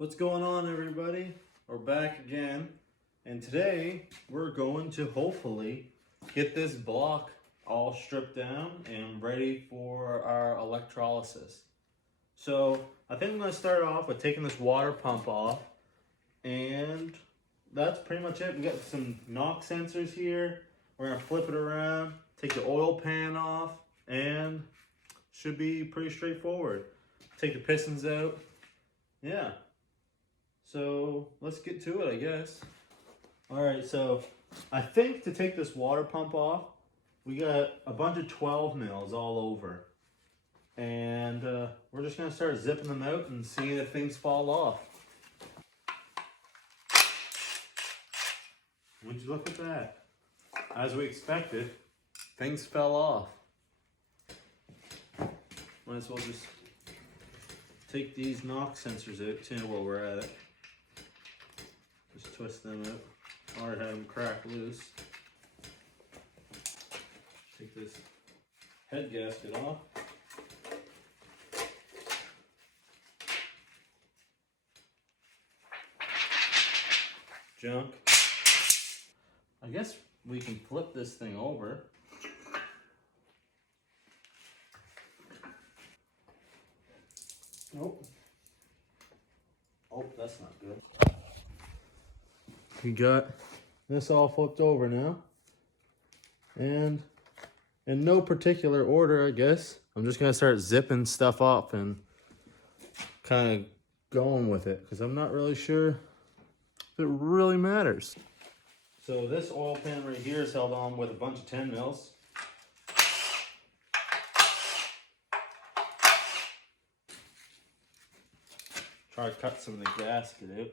What's going on, everybody? We're back again, and today we're going to hopefully get this block all stripped down and ready for our electrolysis. So I think I'm going to start off with taking this water pump off, and that's pretty much it. We got some knock sensors here. We're going to flip it around, take the oil pan off, and should be pretty straightforward. Take the pistons out. Yeah. So let's get to it, I guess. All right, so I think to take this water pump off, we got a bunch of 12 mils all over. And we're just gonna start zipping them out and see if things fall off. Would you look at that? As we expected, things fell off. Might as well just take these knock sensors out too while we're at it. Just twist them out. Already had them crack loose. Take this head gasket off. Junk. I guess we can flip this thing over. Nope. Oh, that's not good. We got this all flipped over now. And in no particular order, I guess, I'm just gonna start zipping stuff off and kind of going with it, because I'm not really sure if it really matters. So this oil pan right here is held on with a bunch of 10 mils. Try to cut some of the gasket out.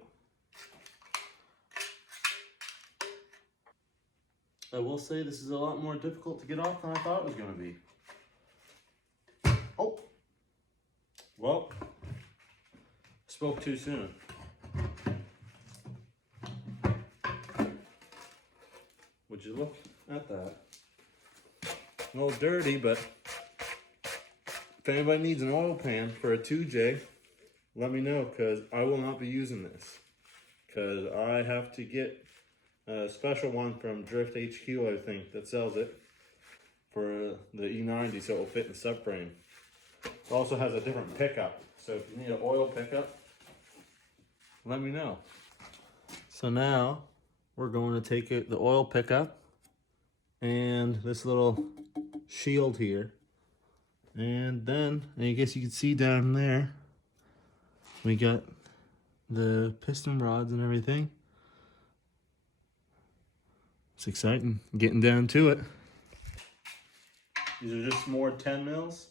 I will say this is a lot more difficult to get off than I thought it was going to be. Oh! Well, spoke too soon. Would you look at that? A little dirty, but if anybody needs an oil pan for a 2J, let me know, because I will not be using this. Because I have to get a special one from Drift HQ, I think, that sells it for the e90, so it will fit in the subframe. It also has a different pickup, so if you need an oil pickup, let me know. So now we're going to take the oil pickup and this little shield here, and then I guess you can see down there we got the piston rods and everything. It's exciting, getting down to it. These are just more 10 mils.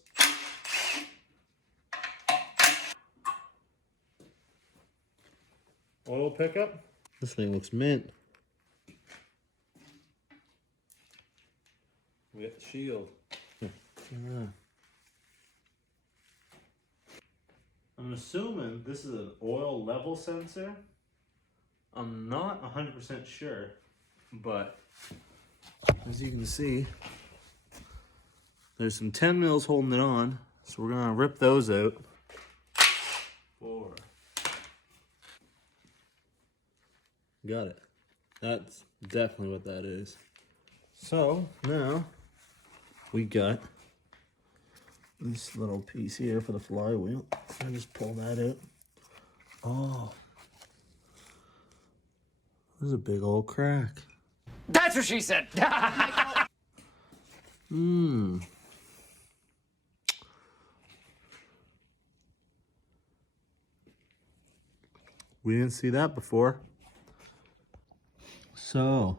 Oil pickup. This thing looks mint. We got the shield. Yeah. I'm assuming this is an oil level sensor. I'm not 100% sure. But as you can see, there's some 10 mils holding it on, so we're gonna rip those out. Got it. That's definitely what that is. So now we got this little piece here for the flywheel. I just pull that out. Oh, there's a big old crack. That's what she said. We didn't see that before. So,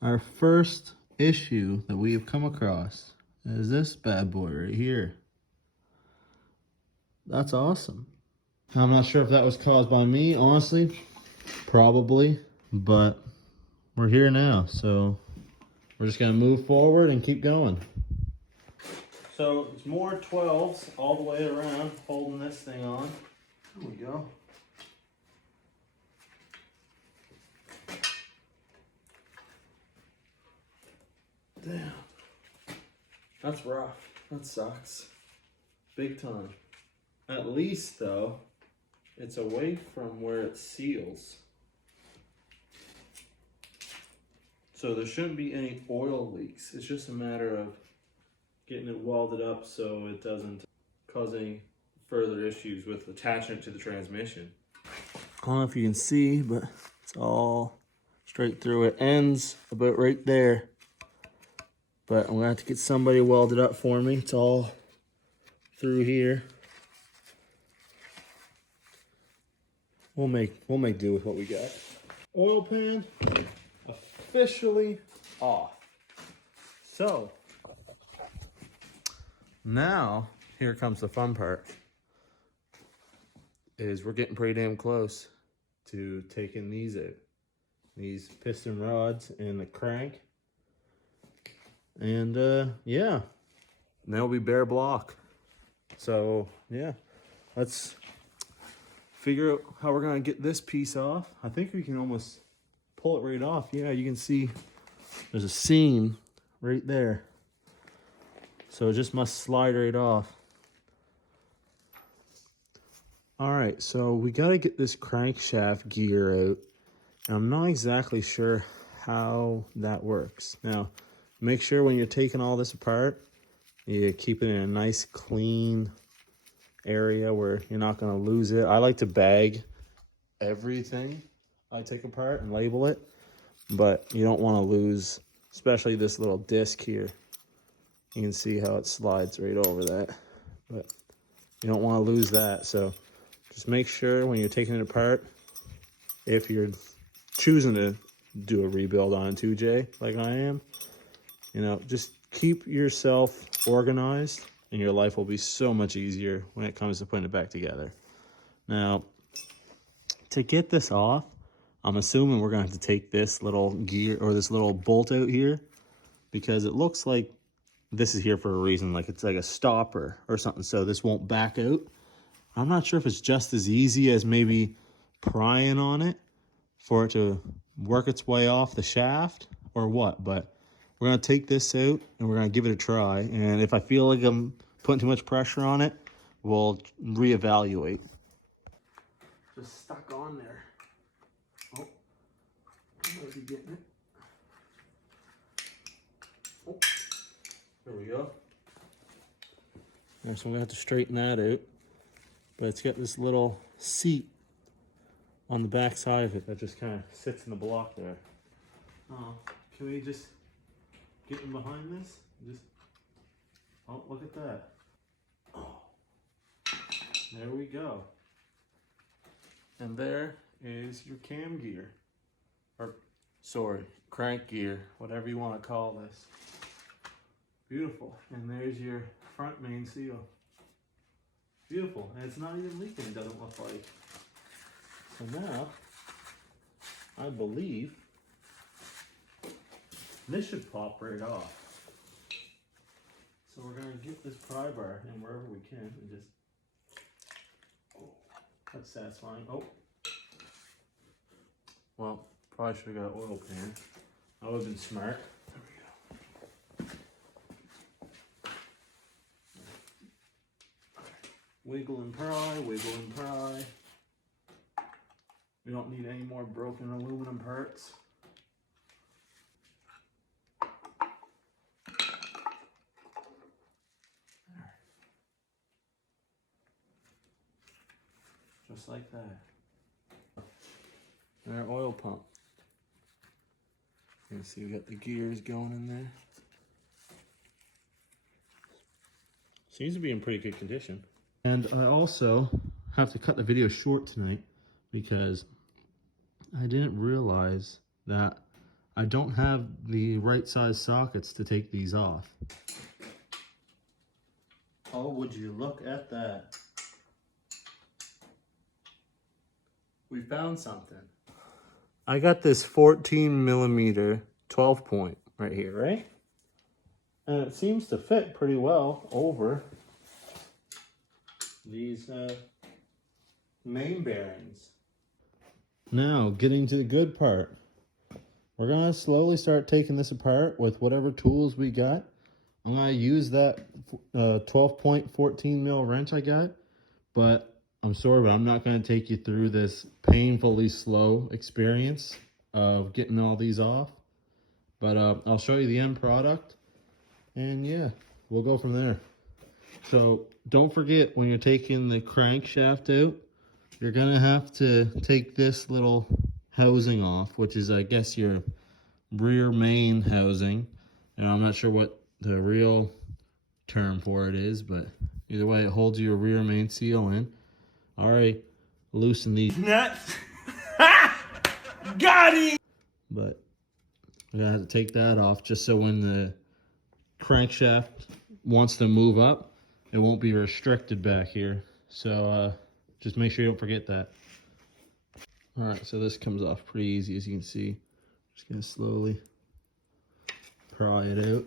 our first issue that we have come across is this bad boy right here. That's awesome. I'm not sure if that was caused by me, honestly. Probably, but we're here now, so we're just gonna move forward and keep going. So it's more 12s all the way around, holding this thing on. There we go. Damn. That's rough. That sucks. Big time. At least, though, it's away from where it seals. So there shouldn't be any oil leaks. It's just a matter of getting it welded up so it doesn't cause any further issues with attachment to the transmission. I don't know if you can see, but it's all straight through. It ends about right there. But I'm gonna have to get somebody welded up for me. It's all through here. We'll make do with what we got. Oil pan officially off. So now here comes the fun part. Is we're getting pretty damn close to taking these out. These piston rods and the crank. And yeah, that'll be bare block. So yeah, let's figure out how we're gonna get this piece off. I think we can almost pull it right off. Yeah, you can see there's a seam right there. So it just must slide right off. All right, so we gotta get this crankshaft gear out. And I'm not exactly sure how that works. Now, make sure when you're taking all this apart, you keep it in a nice clean area where you're not gonna lose it. I like to bag everything I take apart and label it, but you don't wanna lose, especially this little disc here. You can see how it slides right over that, but you don't wanna lose that. So just make sure when you're taking it apart, if you're choosing to do a rebuild on a 2J like I am, you know, just keep yourself organized and your life will be so much easier when it comes to putting it back together. Now, to get this off, I'm assuming we're gonna have to take this little gear or this little bolt out here because it looks like this is here for a reason, like it's like a stopper or something, so this won't back out. I'm not sure if it's just as easy as maybe prying on it for it to work its way off the shaft or what, but we're gonna take this out and we're gonna give it a try. And if I feel like I'm putting too much pressure on it, we'll reevaluate. Just stuck on there. Oh, I might be getting it. Oh, there we go. All right, so we're gonna have to straighten that out. But it's got this little seat on the back side of it that just kind of sits in the block there. Oh, can we just get in behind this? Just, oh, look at that. Oh, there we go. And there is your cam gear, or sorry, crank gear, whatever you want to call this. Beautiful. And there's your front main seal. Beautiful, and it's not even leaking, it doesn't look like. So now, I believe this should pop right off. So we're gonna get this pry bar in wherever we can and just, oh, that's satisfying. Oh, well, probably should have got an oil pan. That would have been smart. Wiggle and pry, wiggle and pry. We don't need any more broken aluminum parts. There. Just like that. And our oil pump. You can see we got the gears going in there. Seems to be in pretty good condition. And I also have to cut the video short tonight because I didn't realize that I don't have the right size sockets to take these off. Oh, would you look at that? We found something. I got this 14 millimeter 12 point right here, right? And it seems to fit pretty well over these main bearings. Now, getting to the good part. We're gonna slowly start taking this apart with whatever tools we got. I'm gonna use that 12 point 14 mil wrench I got, but I'm sorry, but I'm not going to take you through this painfully slow experience of getting all these off. But I'll show you the end product, and yeah, we'll go from there. So don't forget, when you're taking the crankshaft out, you're going to have to take this little housing off, which is, I guess, your rear main housing. And I'm not sure what the real term for it is, but either way, it holds your rear main seal in. All right, loosen these nuts. Got it! But we're gonna have to take that off just so when the crankshaft wants to move up, it won't be restricted back here. So just make sure you don't forget that. All right, so this comes off pretty easy, as you can see. Just gonna slowly pry it out.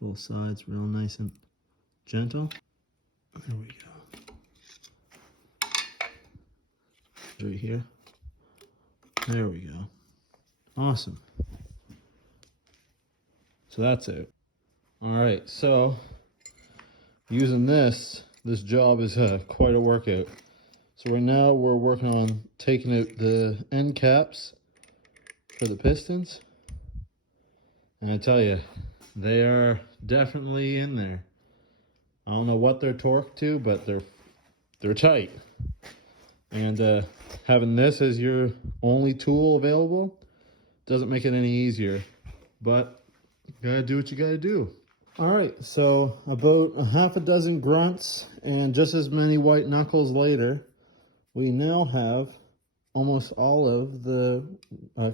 Both sides real nice and gentle. There we go. Right here. There we go. Awesome. So that's it. All right, so using this job is quite a workout. So right now we're working on taking out the end caps for the pistons. And I tell you, they are definitely in there. I don't know what they're torqued to, but they're tight. And having this as your only tool available doesn't make it any easier. But you gotta do what you gotta do. All right, so about a half a dozen grunts and just as many white knuckles later, we now have almost all of the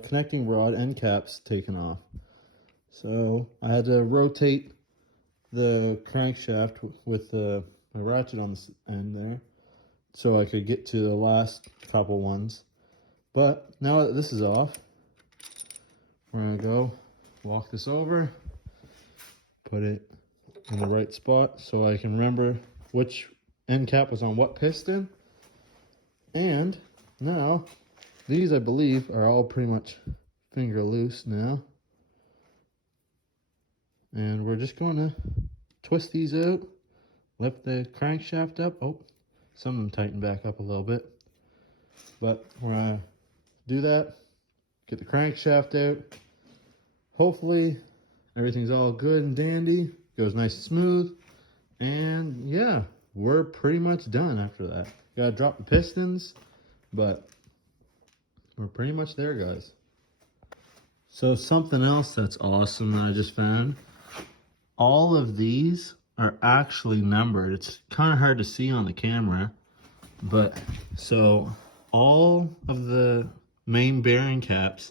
connecting rod end caps taken off. So I had to rotate the crankshaft with my ratchet on the end there so I could get to the last couple ones. But now that this is off, we're gonna go walk this over, put it in the right spot so I can remember which end cap was on what piston. And now these, I believe, are all pretty much finger loose now. And we're just going to twist these out, lift the crankshaft up. Oh, some of them tighten back up a little bit. But we're going to do that, get the crankshaft out. Hopefully everything's all good and dandy, goes nice and smooth. And yeah, we're pretty much done after that. Gotta drop the pistons, but we're pretty much there, guys. So something else that's awesome that I just found, all of these are actually numbered. It's kind of hard to see on the camera, but so all of the main bearing caps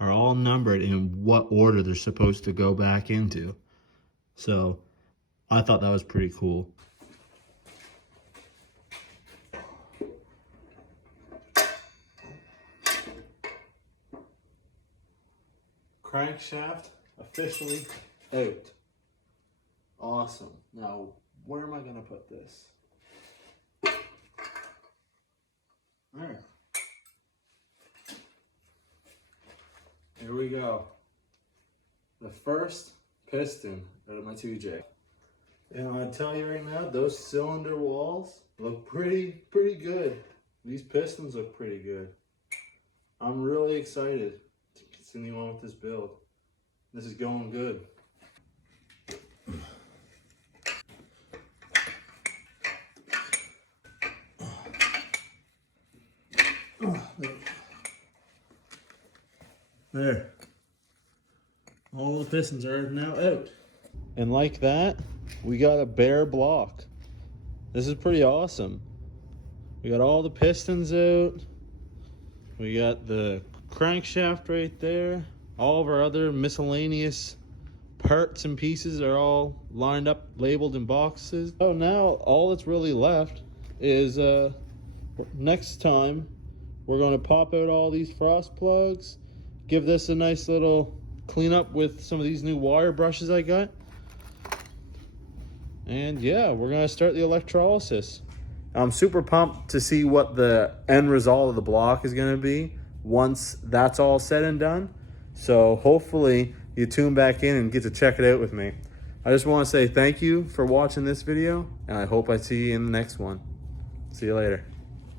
are all numbered in what order they're supposed to go back into. So I thought that was pretty cool. Crankshaft officially out. Awesome. Now, where am I going to put this? There. Here we go. The first piston out of my 2J. And I tell you right now, those cylinder walls look pretty good. These pistons look pretty good. I'm really excited to continue on with this build. This is going good. There. All the pistons are now out. And like that, we got a bare block. This is pretty awesome. We got all the pistons out. We got the crankshaft right there. All of our other miscellaneous parts and pieces are all lined up, labeled in boxes. So now all that's really left is next time we're going to pop out all these frost plugs, give this a nice little cleanup with some of these new wire brushes I got. And yeah, we're going to start the electrolysis. I'm super pumped to see what the end result of the block is going to be once that's all said and done. So hopefully you tune back in and get to check it out with me. I just want to say thank you for watching this video, and I hope I see you in the next one. See you later.